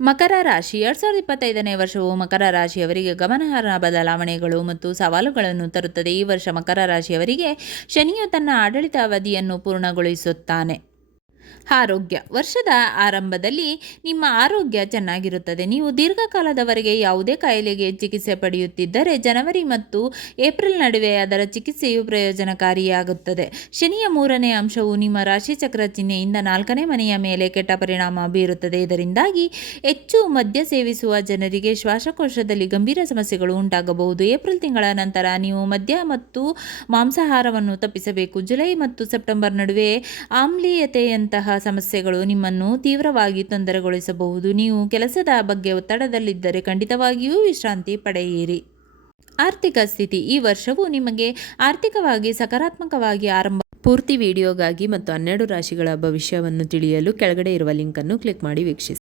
ಮಕರ ರಾಶಿ 2025ನೇ ವರ್ಷವು ಮಕರ ರಾಶಿಯವರಿಗೆ ಗಮನಾರ್ಹ ಬದಲಾವಣೆಗಳು ಮತ್ತು ಸವಾಲುಗಳನ್ನು ತರುತ್ತದೆ. ಈ ವರ್ಷ ಮಕರ ರಾಶಿಯವರಿಗೆ ಶನಿಯು ತನ್ನ ಆಡಳಿತ ಅವಧಿಯನ್ನು ಪೂರ್ಣಗೊಳಿಸುತ್ತಾನೆ. ಆರೋಗ್ಯ. ವರ್ಷದ ಆರಂಭದಲ್ಲಿ ನಿಮ್ಮ ಆರೋಗ್ಯ ಚೆನ್ನಾಗಿರುತ್ತದೆ. ನೀವು ದೀರ್ಘಕಾಲದವರೆಗೆ ಯಾವುದೇ ಕಾಯಿಲೆಗೆ ಚಿಕಿತ್ಸೆ ಪಡೆಯುತ್ತಿದ್ದರೆ ಜನವರಿ ಮತ್ತು ಏಪ್ರಿಲ್ ನಡುವೆ ಅದರ ಚಿಕಿತ್ಸೆಯು ಪ್ರಯೋಜನಕಾರಿಯಾಗುತ್ತದೆ. ಶನಿಯ ಮೂರನೇ ಅಂಶವು ನಿಮ್ಮ ರಾಶಿಚಕ್ರ ಚಿಹ್ನೆಯಿಂದ 4ನೇ ಮನೆಯ ಮೇಲೆ ಕೆಟ್ಟ ಪರಿಣಾಮ ಬೀರುತ್ತದೆ. ಇದರಿಂದಾಗಿ ಹೆಚ್ಚು ಮದ್ಯ ಸೇವಿಸುವ ಜನರಿಗೆ ಶ್ವಾಸಕೋಶದಲ್ಲಿ ಗಂಭೀರ ಸಮಸ್ಯೆಗಳು ಉಂಟಾಗಬಹುದು. ಏಪ್ರಿಲ್ ತಿಂಗಳ ನಂತರ ನೀವು ಮದ್ಯ ಮತ್ತು ಮಾಂಸಾಹಾರವನ್ನು ತಪ್ಪಿಸಬೇಕು. ಜುಲೈ ಮತ್ತು ಸೆಪ್ಟೆಂಬರ್ ನಡುವೆ ಆಮ್ಲೀಯತೆಯಂತಹ ಸಮಸ್ಯೆಗಳು ನಿಮ್ಮನ್ನು ತೀವ್ರವಾಗಿ ತೊಂದರೆಗೊಳಿಸಬಹುದು. ನೀವು ಕೆಲಸದ ಬಗ್ಗೆ ಒತ್ತಡದಲ್ಲಿದ್ದರೆ ಖಂಡಿತವಾಗಿಯೂ ವಿಶ್ರಾಂತಿ ಪಡೆಯಿರಿ. ಆರ್ಥಿಕ ಸ್ಥಿತಿ. ಈ ವರ್ಷವು ನಿಮಗೆ ಆರ್ಥಿಕವಾಗಿ ಸಕಾರಾತ್ಮಕವಾಗಿ ಆರಂಭ. ಪೂರ್ತಿ ವಿಡಿಯೋಗಾಗಿ ಮತ್ತು 12 ರಾಶಿಗಳ ಭವಿಷ್ಯವನ್ನು ತಿಳಿಯಲು ಕೆಳಗಡೆ ಇರುವ ಲಿಂಕ್ ಅನ್ನು ಕ್ಲಿಕ್ ಮಾಡಿ ವೀಕ್ಷಿಸಿ.